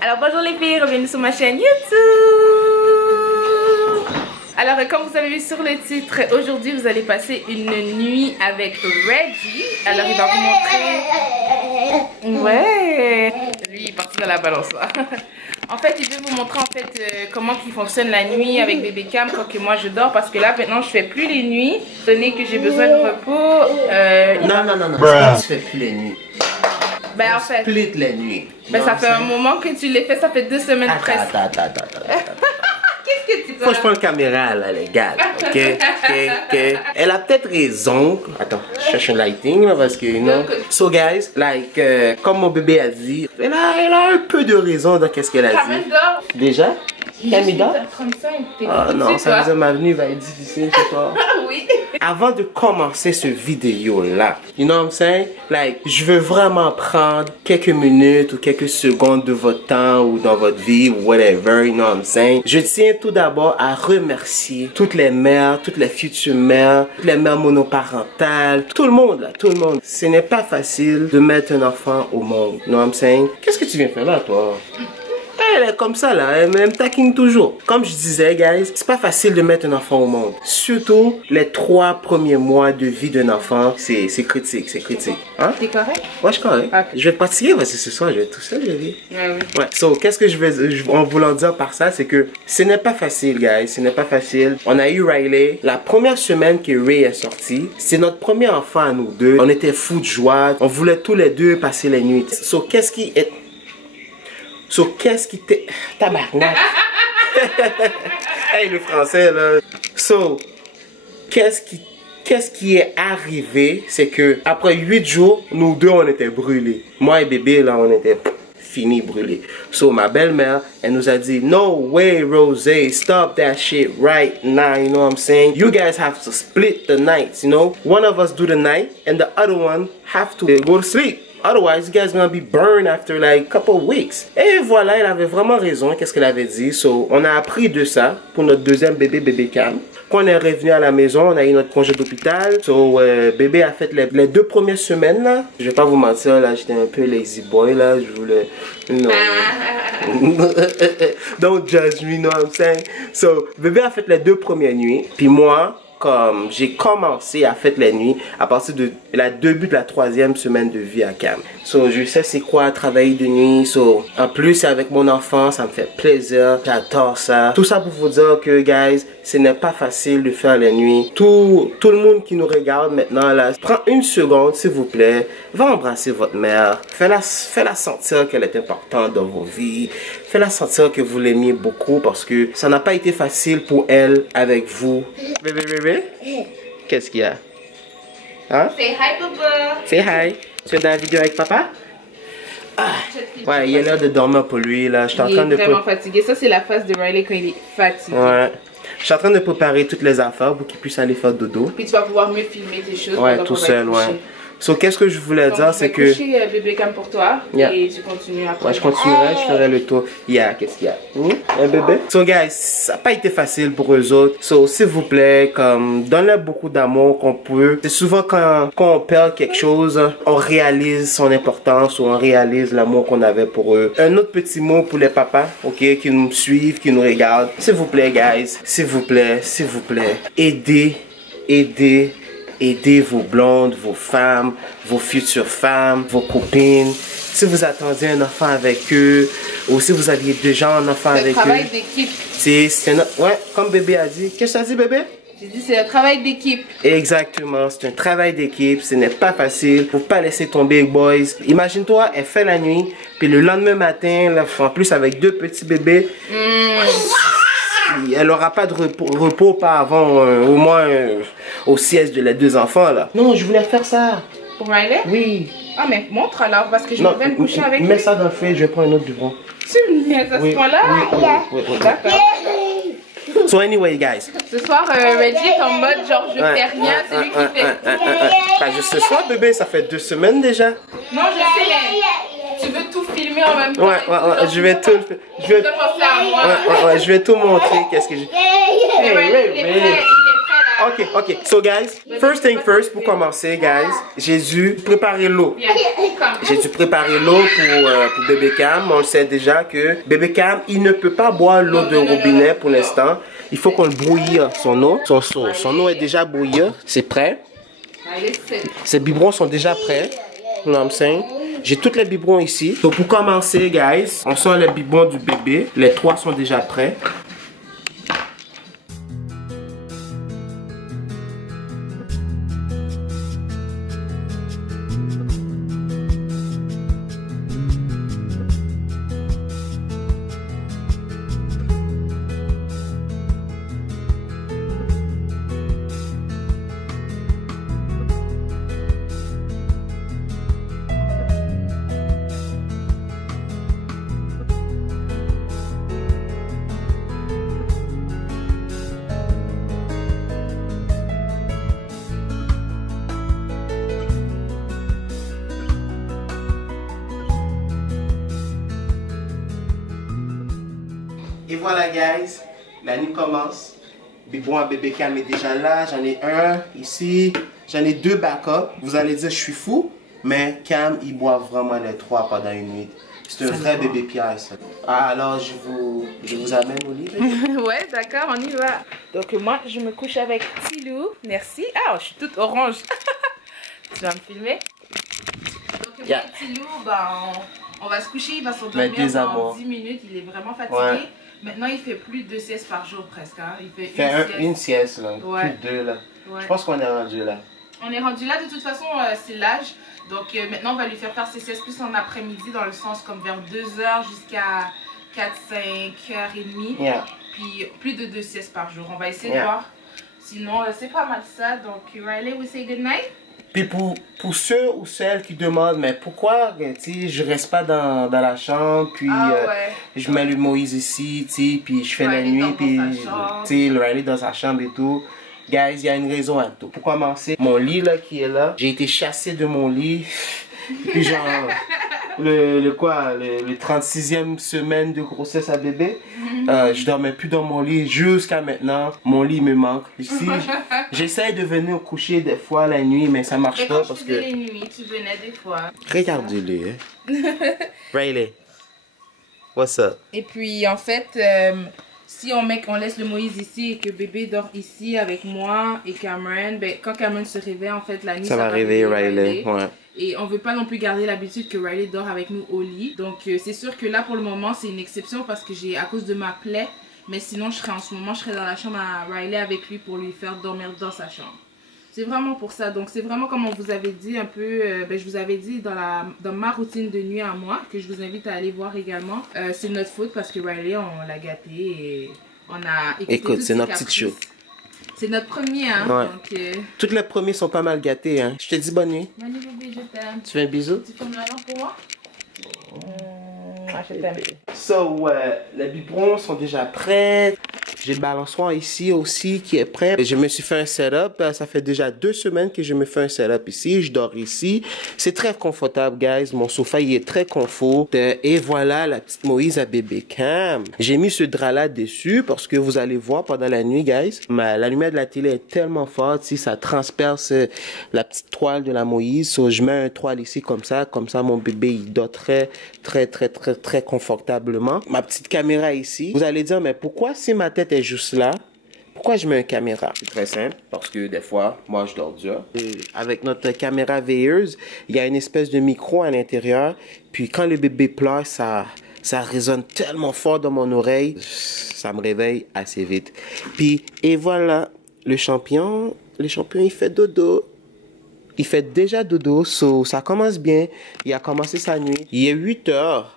Alors bonjour les filles, bienvenue sur ma chaîne YouTube. Alors comme vous avez vu sur le titre, aujourd'hui vous allez passer une nuit avec Reggie. Alors il va vous montrer... Ouais, lui il est parti dans la balançoire. En fait il veut vous montrer comment il fonctionne la nuit avec bébé Cam quand que moi je dors. Parce que là maintenant je fais plus les nuits, donné que j'ai besoin de repos. Non, tu fais plus les nuits. Ben en fait, split les nuits. Ben ça fait un moment que tu l'as fait, ça fait 2 semaines presque. Attends. Qu'est-ce que tu fais? Faut que je prenne la caméra là, les gars. Ok. Elle a peut-être raison. Attends, je cherche un lighting là parce que, you know. So guys, like, comme mon bébé a dit, elle a un peu de raison dans qu'est-ce qu'elle a dit. Déjà? Camille dort? Oh non, ça veut dire ma venue va être difficile ce soir. Oui. Avant de commencer ce vidéo là, you know what I'm saying? Like, je veux vraiment prendre quelques minutes ou quelques secondes de votre temps ou dans votre vie ou whatever, you know what I'm saying? Je tiens tout d'abord à remercier toutes les mères, toutes les futures mères, toutes les mères monoparentales, tout le monde là, tout le monde. Ce n'est pas facile de mettre un enfant au monde, you know what I'm saying? Qu'est-ce que tu viens faire là, toi? Elle est comme ça là, elle me taquine toujours. Comme je disais, guys, c'est pas facile de mettre un enfant au monde. Surtout les 3 premiers mois de vie d'un enfant, c'est critique, c'est critique. Hein? T'es correct? Ouais, je suis correct. Okay. Je vais te fatiguer parce que ce soir, je vais être tout seul, oui. Oui. Ouais, so, qu'est-ce que je vais en voulant dire par ça, c'est que ce n'est pas facile, guys, ce n'est pas facile. On a eu Riley, la première semaine que Ray est sorti, c'est notre premier enfant à nous deux. On était fous de joie, on voulait tous les deux passer les nuits. So, qu'est-ce qui t'est... Tabarnak. Hey, le français, là. So, qu'est-ce qui est arrivé, c'est que après 8 jours, nous deux, on était brûlés. Moi et bébé, là, on était fini brûlés. So, ma belle-mère, elle nous a dit, no way, Rosé, stop that shit right now, you know what I'm saying? You guys have to split the nights, you know? One of us do the night, and the other one have to go to sleep. Otherwise, you guys gonna be burned after like a couple weeks. Et voilà, elle avait vraiment raison. Qu'est-ce qu'elle avait dit? So, on a appris de ça pour notre deuxième bébé Cam. Quand on est revenu à la maison, on a eu notre congé d'hôpital. So, bébé a fait les 2 premières semaines là. Je vais pas vous mentir là, j'étais un peu lazy boy là. Je voulais, non. Don't judge me, you know what I'm saying? So, bébé a fait les 2 premières nuits. Puis moi, comme j'ai commencé à faire les nuits à partir de la début de la 3e semaine de vie à Cam. So, je sais c'est quoi travailler de nuit. So, en plus avec mon enfant, ça me fait plaisir. J'adore ça. Tout ça pour vous dire que, guys, ce n'est pas facile de faire les nuits. Tout le monde qui nous regarde maintenant là, prends une seconde s'il vous plaît. Va embrasser votre mère. Fais-la sentir qu'elle est importante dans vos vies. Fais-la sentir que vous l'aimiez beaucoup parce que ça n'a pas été facile pour elle avec vous. Bébé, qu'est-ce qu'il y a? Hein? Say hi, Baba. Say hi. Tu es dans la vidéo avec papa? Ah. Ouais, il a l'air de dormir pour lui là. Je suis en train de... Il est vraiment fatigué. Ça, c'est la face de Riley quand il est fatigué. Ouais. Je suis en train de préparer toutes les affaires pour qu'il puisse aller faire dodo. Puis tu vas pouvoir mieux filmer tes choses. Ouais, tout seul, ouais. So, qu'est-ce que je voulais dire, c'est que... Je vais coucher bébé Cam pour toi. Yeah. Et tu continues après. Ouais, je continuerai, je ferai le tour. Qu'est-ce qu'il y a? Un bébé? So, guys, ça n'a pas été facile pour eux autres. So, s'il vous plaît, comme, donne-leur beaucoup d'amour qu'on peut. C'est souvent quand on perd quelque chose, on réalise son importance ou on réalise l'amour qu'on avait pour eux. Un autre petit mot pour les papas, ok, qui nous suivent, qui nous regardent. S'il vous plaît, guys, s'il vous plaît, aidez vos blondes, vos femmes, vos futures femmes, vos copines. Si vous attendiez un enfant avec eux, ou si vous aviez déjà un enfant avec eux. C'est un travail d'équipe. Ouais, comme bébé a dit. Qu'est-ce que ça dit, bébé? J'ai dit c'est un travail d'équipe. Exactement, c'est un travail d'équipe. Ce n'est pas facile. Faut pas laisser tomber, boys. Imagine-toi, elle fait la nuit, puis le lendemain matin, là, en plus avec 2 petits bébés. Elle n'aura pas de repos pas avant au moins au siège de les 2 enfants là. Non, je voulais faire ça. Pour Riley? Oui. Ah mais montre alors parce que je vais me coucher avec lui. Mets ça dans le feu, je vais prendre un autre biberon. Tu me niaises à ce point-là? Oui. D'accord. So anyway guys. Ce soir Reggie est en mode genre je fais rien, c'est lui qui fait. Pas juste ce soir bébé, ça fait 2 semaines déjà. Non je sais mais tu veux tout filmer en même temps. Ouais, je vais tout. Je vais tout montrer. Qu'est-ce que j'ai. Il est prêt là. Ok. So, guys, first thing first, pour commencer, guys, j'ai dû préparer l'eau. J'ai dû préparer l'eau pour bébé Cam. On le sait déjà que bébé Cam, il ne peut pas boire l'eau de robinet pour l'instant. Il faut qu'on le brouille, son eau. Son eau est déjà bouillie. C'est prêt. Ces biberons sont déjà prêts. You know what I'm saying? J'ai tous les biberons ici. Donc, pour commencer, guys, on sort les biberons du bébé. Les 3 sont déjà prêts. Et voilà, guys, la nuit commence. Biberon à bébé Cam est déjà là. J'en ai un ici. J'en ai 2 backups. Vous allez dire, je suis fou. Mais Cam, il boit vraiment les 3 pendant une nuit. C'est un vrai bébé Pierre, ça. Ah, alors, je vous amène au lit. Ouais, d'accord, on y va. Donc, moi, je me couche avec Tilou. Merci. Ah, je suis toute orange. Tu vas me filmer? Donc, moi, Tilou, on va se coucher. Il va s'endormir dans 10 minutes. Il est vraiment fatigué. Ouais. Maintenant, il fait plus de 2 siestes par jour presque. Hein. Il fait une sieste, là. Ouais. Plus 2, là. Ouais. Je pense qu'on est rendu là. On est rendu là. De toute façon, c'est l'âge. Donc, maintenant, on va lui faire ses siestes plus en après-midi, dans le sens comme vers 2h jusqu'à 4-5h30. Yeah. Puis, plus de 2 siestes par jour. On va essayer de voir. Sinon, c'est pas mal ça. Donc, Riley, we say good night. Puis pour ceux ou celles qui demandent, mais pourquoi je reste pas dans la chambre, puis je mets le Moïse ici, puis je fais la nuit, puis le Riley dans sa chambre et tout. Guys, il y a une raison à tout. Pour commencer, mon lit là qui est là, j'ai été chassé de mon lit. Puis genre, le 36e semaine de grossesse à bébé, je dormais plus dans mon lit jusqu'à maintenant. Mon lit me manque. J'essaie de venir coucher des fois la nuit, mais ça marche pas parce que... les nuits, tu venais des fois. Regardez-le, hein. Riley, what's up? Et puis en fait, si on laisse le Moïse ici et que bébé dort ici avec moi et Cameron, ben, quand Cameron se réveille en fait la nuit, ça va réveiller Riley. Ouais. Et on veut pas non plus garder l'habitude que Riley dort avec nous au lit. Donc c'est sûr que là pour le moment c'est une exception parce que à cause de ma plaie. Mais sinon en ce moment je serais dans la chambre à Riley avec lui pour lui faire dormir dans sa chambre. C'est vraiment pour ça. Donc c'est vraiment comme on vous avait dit un peu, je vous avais dit dans ma routine de nuit à moi, que je vous invite à aller voir également. C'est notre faute parce que Riley on l'a gâté et on a écoute, c'est notre petite show. C'est notre premier, hein. Ouais. Donc, toutes les premiers sont pas mal gâtés, hein. Je te dis bonne nuit. Bonne nuit bébé, je t'aime. Tu fais un bisou? Tu fermes la lampe pour moi? Je t'aime. So, les biberons sont déjà prêts. J'ai le balançoire ici aussi qui est prêt. Je me suis fait un setup. Ça fait déjà 2 semaines que je me fais un setup ici. Je dors ici. C'est très confortable, guys. Mon sofa, il est très confort. Et voilà la petite Moïse à bébé Cam. J'ai mis ce drap-là dessus parce que vous allez voir pendant la nuit, guys. La lumière de la télé est tellement forte. Si ça transperce la petite toile de la Moïse. So, je mets un toile ici comme ça. Comme ça, mon bébé, il dort très confortablement. Ma petite caméra ici. Vous allez dire, mais pourquoi si ma tête est juste là, pourquoi je mets une caméra? C'est très simple, parce que des fois, moi je dors dur. Et avec notre caméra veilleuse, il y a une espèce de micro à l'intérieur. Puis quand le bébé pleure, ça résonne tellement fort dans mon oreille, ça me réveille assez vite. Puis, et voilà, le champion, il fait dodo. Il fait déjà dodo, so ça commence bien. Il a commencé sa nuit. Il est 8 heures.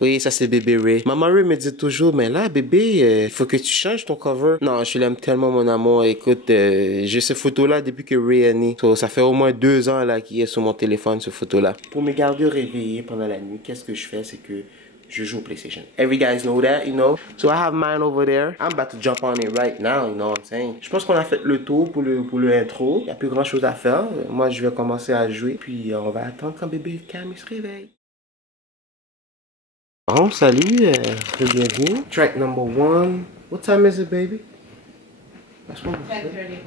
Oui, ça c'est bébé Ray. Maman Ray me dit toujours, mais là, bébé, il faut que tu changes ton cover. Non, je l'aime tellement, mon amour. Écoute, j'ai cette photo-là depuis que Ray est né. So, ça fait au moins 2 ans là qu'il est sur mon téléphone, cette photo-là. Pour me garder réveillé pendant la nuit, qu'est-ce que je fais? C'est que je joue au PlayStation. Every guys know that, you know. So I have mine over there. I'm about to jump on it right now, you know what I'm saying. Je pense qu'on a fait le tour pour le intro. Il n'y a plus grand chose à faire. Moi, je vais commencer à jouer. Puis on va attendre quand bébé Cam se réveille. Oh, salut, bienvenue. Track number 1. What time is it, baby? Vachement beaucoup. 10:30.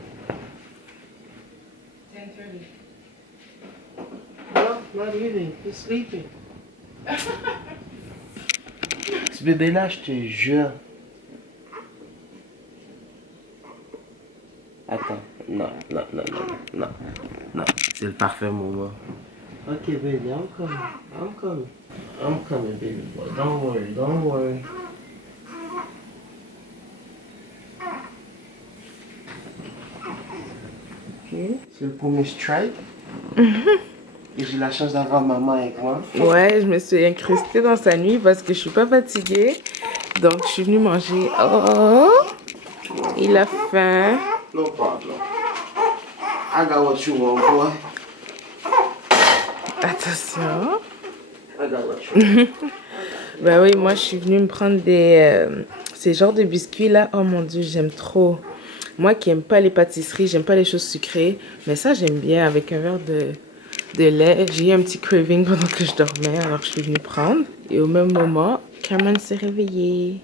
10:30. No, not even. He's sleeping. Ce bébé-là, je te jure. Attends. Non. C'est le parfait moment. Ok, baby, I'm coming, baby boy. Don't worry. Ok, c'est le premier strike. Et j'ai la chance d'avoir maman avec moi. Ouais, je me suis incrustée dans sa nuit parce que je suis pas fatiguée. Donc, je suis venue manger. Oh, il a faim. No problem. I got what you want, boy. Attention. I got what you want. Bah oui, moi, je suis venue me prendre ces genres de biscuits là. Oh mon Dieu, j'aime trop. Moi qui aime pas les pâtisseries, j'aime pas les choses sucrées. Mais ça, j'aime bien avec un verre de lait. J'ai eu un petit craving pendant que je dormais, alors je suis venue prendre. Et au même moment, Cameron s'est réveillé.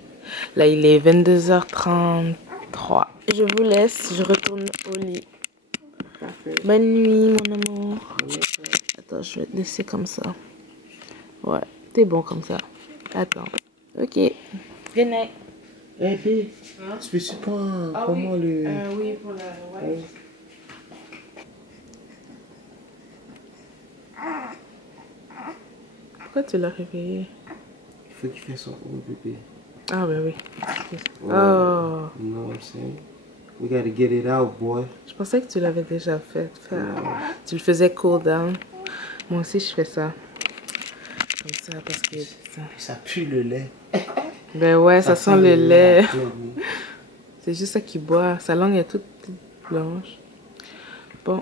Là, il est 22h33. Je vous laisse, je retourne au lit. Parfait. Bonne nuit, mon amour. Attends, je vais te laisser comme ça. Ouais, t'es bon comme ça. Attends. Ok. Good night. Hey, babe, tu peux-tu pas comment le... Oui, pour la... Ouais. Pourquoi tu l'as réveillé? Il faut qu'il fasse son haut, bébé. Ah, ben oui. Ouais. Oh. You know what I'm saying? We gotta get it out, boy. Je pensais que tu l'avais déjà fait. Tu le faisais cool down. Moi aussi, je fais ça. Comme ça, parce que... Ça pue le lait. Ben ouais, ça sent le lait. C'est juste ça qu'il boit. Sa langue est toute blanche. Bon.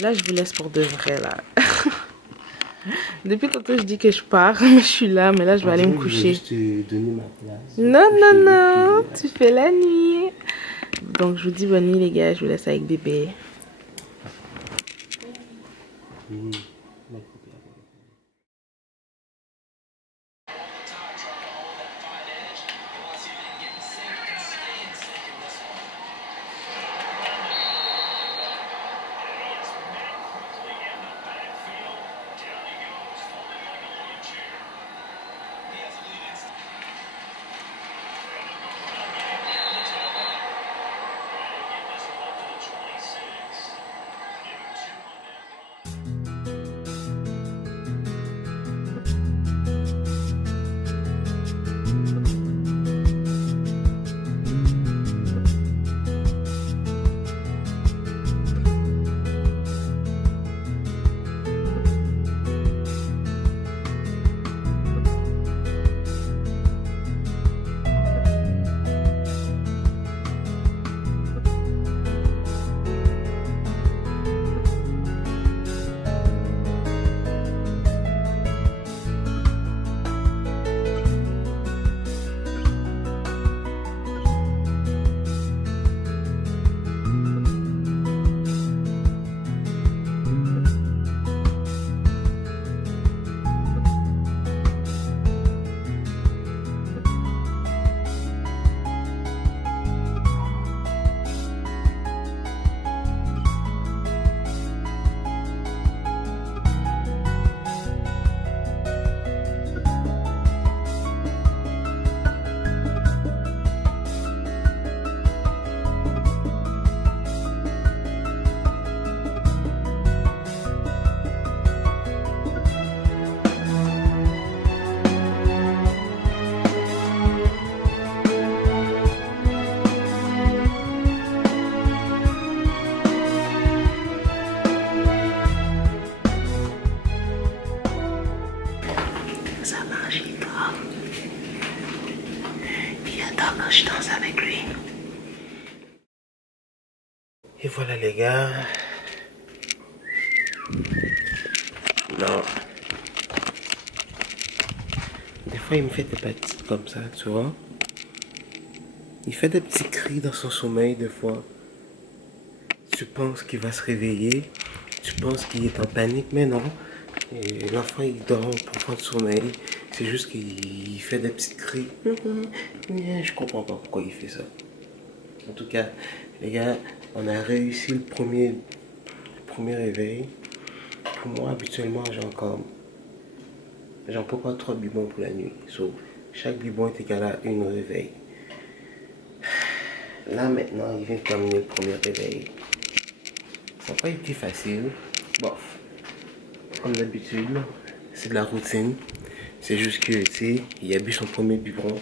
Là, je vous laisse pour de vrai, là. Depuis tantôt, je dis que je pars, mais je suis là. Mais là, je vais aller me coucher. Je vais te donner ma place. Non. Tu fais la nuit. Donc, je vous dis bonne nuit, les gars. Je vous laisse avec bébé. quand je danse avec lui. Et voilà les gars. Non. Des fois il me fait des petites comme ça, tu vois. Il fait des petits cris dans son sommeil des fois. Tu penses qu'il va se réveiller. Tu penses qu'il est en panique, mais non. Et l'enfant il dort profond de sommeil. C'est juste qu'il fait des petits cris. Je comprends pas pourquoi il fait ça. En tout cas, les gars, on a réussi le premier réveil. Pour moi, habituellement, j'en prends pas 3 biberons pour la nuit. So, chaque biberon est égal à une réveil. Là, maintenant, il vient de terminer le premier réveil. Ça n'a pas été facile. Bof. Comme d'habitude, c'est de la routine. C'est juste que, tu sais, il a bu son premier biberon.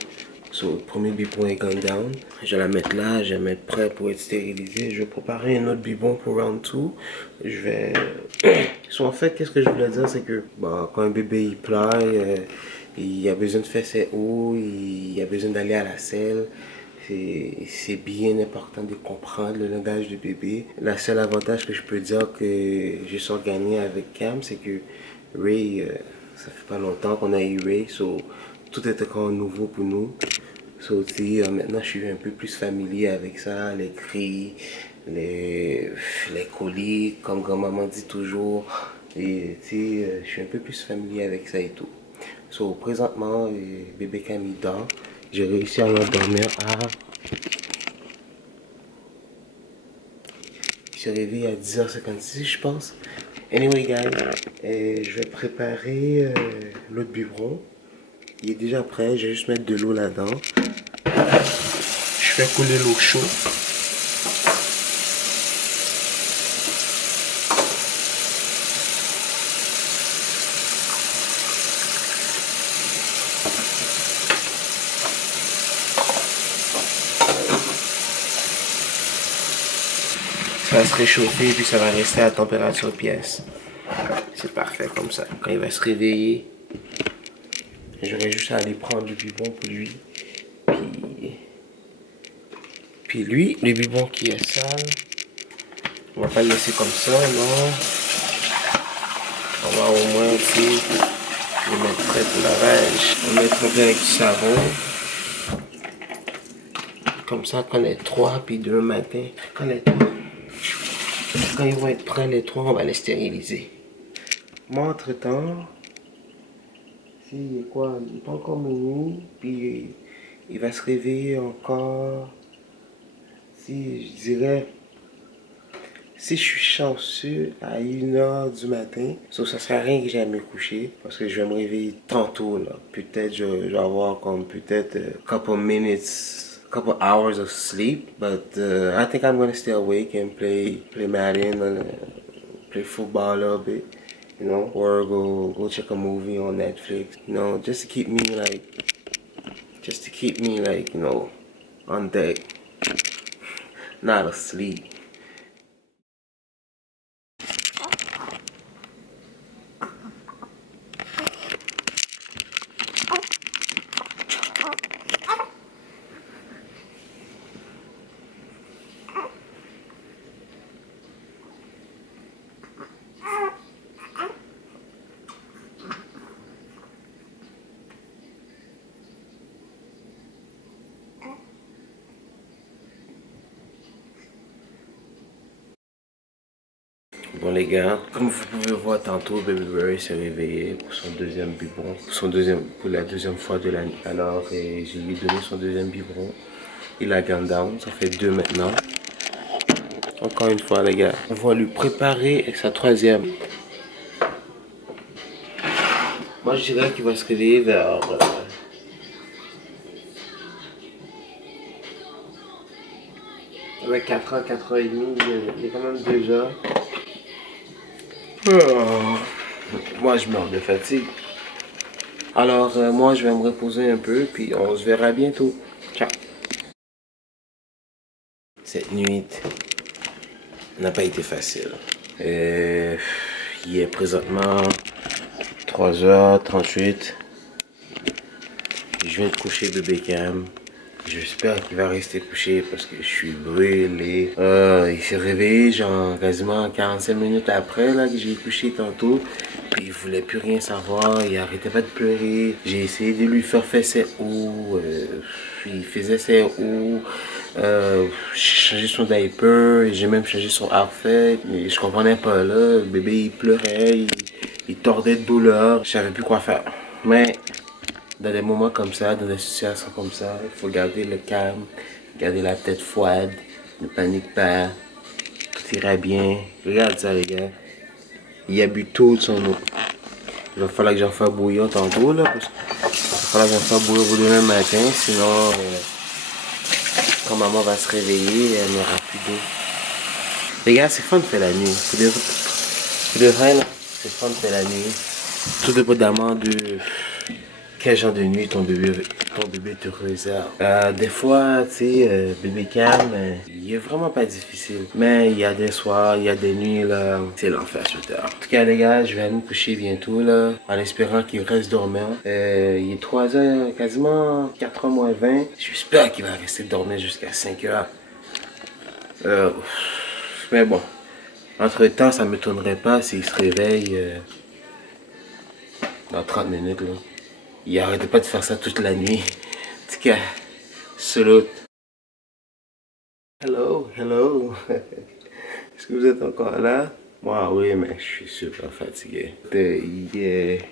So, le premier biberon est gone down. Je vais la mettre là, je vais mettre prêt pour être stérilisé. Je vais préparer un autre biberon pour round 2. Je vais... So, en fait, qu'est-ce que je voulais dire, c'est que bon, quand un bébé il pleure, il a besoin de faire ses eaux, il a besoin d'aller à la selle. C'est bien important de comprendre le langage du bébé. La seule avantage que je peux dire que j'ai su gagner avec Cam, c'est que Ray, ça fait pas longtemps qu'on a eu Ray, so, tout est encore nouveau pour nous. So, maintenant, je suis un peu plus familier avec ça, les cris, les coliques, comme grand-maman dit toujours. Et je suis un peu plus familier avec ça et tout. So, présentement, bébé Cam il dort. J'ai réussi à l'endormir à... Il se réveille à 10h56, je pense. Anyway, guys, je vais préparer l'autre biberon. Il est déjà prêt, je vais juste mettre de l'eau là-dedans. Je fais couler l'eau chaude. Ça va se réchauffer puis ça va rester à température pièce. C'est parfait comme ça. Quand il va se réveiller, j'aurai juste à aller prendre le biberon pour lui. Puis lui, le biberon qui est sale, on va pas le laisser comme ça, non. On va au moins aussi le mettre prêt pour lavage. On va mettre un peu avec du savon. Comme ça, quand les 3 puis demain matin, quand ils vont être prêts les 3, on va les stériliser. Moi, entre-temps, il est pas encore minuit, puis il va se réveiller encore, je dirais, si je suis chanceux, à 1h du matin. Ça sert à rien que j'aille me coucher, parce que je vais me réveiller tantôt, là. Peut-être, je vais avoir comme peut-être couple hours of sleep, but I think I'm gonna stay awake and play Madden, play football a little bit, you know, or go check a movie on Netflix, you know, just to keep me like, you know, on deck, not asleep. Bon les gars, comme vous pouvez voir tantôt, Baby Berry s'est réveillé pour son deuxième biberon, pour la deuxième fois de l'année. Alors je lui ai donné son deuxième biberon. Il a gone down, ça fait 2 maintenant. Encore une fois les gars, on va lui préparer sa troisième. Moi je dirais qu'il va se réveiller vers... avec 4h, 4h30, il est quand même 2h. Moi je meurs de fatigue. Alors moi je vais me reposer un peu puis on se verra bientôt. Ciao. Cette nuit n'a pas été facile. Il est présentement 3h38. Je viens de coucher bébé Cam. J'espère qu'il va rester couché parce que je suis brûlé. Il s'est réveillé genre quasiment 45 minutes après là que j'ai couché tantôt. Puis il voulait plus rien savoir, il arrêtait pas de pleurer. J'ai essayé de lui faire ses eaux. Il faisait ses eaux. J'ai changé son diaper, j'ai même changé son outfit. Mais je comprenais pas là. Le bébé il pleurait, il tordait de douleur. Je savais plus quoi faire. Mais dans des moments comme ça, dans des situations comme ça, il faut garder le calme, Gardez la tête froide. Ne panique pas. Tout ira bien. Regarde ça, les gars. Il a bu toute son eau. Il va falloir que j'en fasse bouillir tantôt, là. Parce il va falloir que j'en fasse bouillir pour demain matin. Sinon, quand maman va se réveiller, elle n'aura plus d'eau. Les gars, c'est fun de faire la nuit. Pour de vrai, là, c'est fun de faire la nuit. Tout dépendamment de quel genre de nuit ton bébé te réserve. Des fois, tu sais, bébé calme, il est vraiment pas difficile. Mais il y a des soirs, il y a des nuits, là, c'est l'enfer sur terre. En tout cas, les gars, je vais aller me coucher bientôt, là, en espérant qu'il reste dormant. Il est 3h, quasiment 4h moins 20. J'espère qu'il va rester dormir jusqu'à 5h. Mais bon, entre-temps, ça ne m'étonnerait pas s'il se réveille dans 30 minutes, là. Il arrêtait pas de faire ça toute la nuit. En tout cas, salut. Hello, hello. Est-ce que vous êtes encore là? Moi, oui, mais je suis super fatigué. Yeah.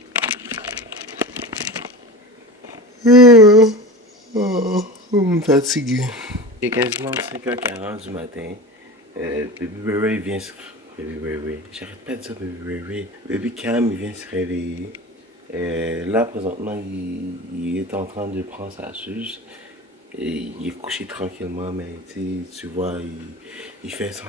Fatigué. Il est quasiment 5h40 du matin. Baby Ray vient se... Baby Ray. J'arrête pas de dire Baby Ray. Baby Cam, il vient se réveiller. Là, présentement, il est en train de prendre sa suce. Et il est couché tranquillement, mais tu vois, il fait son...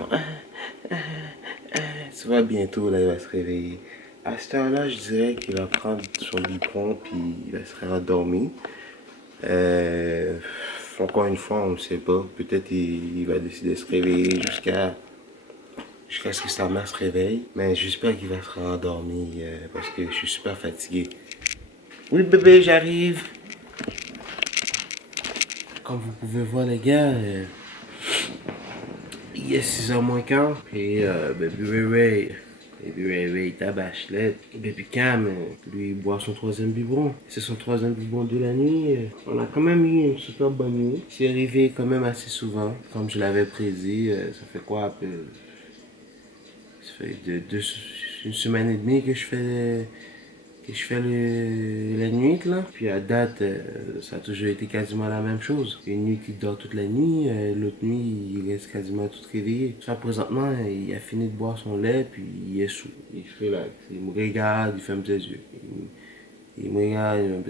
Tu vois, bientôt, là, il va se réveiller. À cette heure-là, je dirais qu'il va prendre son biberon, puis il va se rendormir. Encore une fois, on ne sait pas. Peut-être il va décider de se réveiller jusqu'à ce que sa mère se réveille. Mais j'espère qu'il va se rendormir parce que je suis super fatigué. Oui, bébé, j'arrive. Comme vous pouvez voir, les gars, il est 6h moins quart. Et Baby Ray, ta bachelette. Baby Cam, lui, il boit son 3e biberon. C'est son 3e biberon de la nuit. On a quand même eu une super bonne nuit. C'est arrivé quand même assez souvent. Comme je l'avais prédit, ça fait quoi un peu... Ça fait une semaine et demie que je fais la nuit, là. Puis à date, ça a toujours été quasiment la même chose. Une nuit qui dort toute la nuit, l'autre nuit, il reste quasiment tout réveillé. Ça, présentement, il a fini de boire son lait, puis il est sous. Il fait là, il me regarde, il ferme ses yeux. Il me regarde,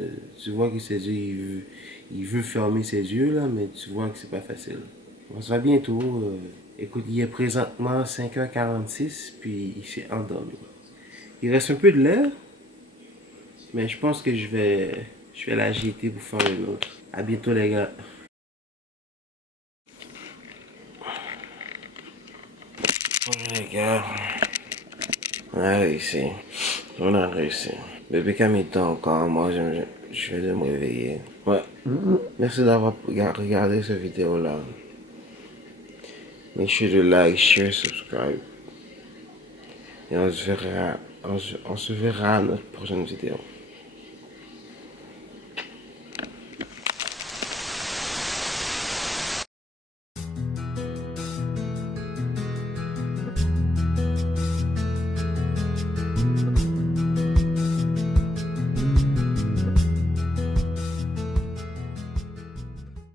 tu vois que ses yeux, il veut fermer ses yeux, là, mais tu vois que c'est pas facile. On se va bientôt. Écoute, il est présentement 5h46, puis il s'est endormi. Il reste un peu de lait. Mais je pense que je vais l'agiter pour faire une autre. À bientôt, les gars. Bonjour, les gars. On a réussi. On a réussi. Bébé Cam est encore. Moi, je vais de me réveiller. Ouais. Merci d'avoir regardé cette vidéo-là. Make sure to like, share, subscribe. Et on se verra à notre prochaine vidéo.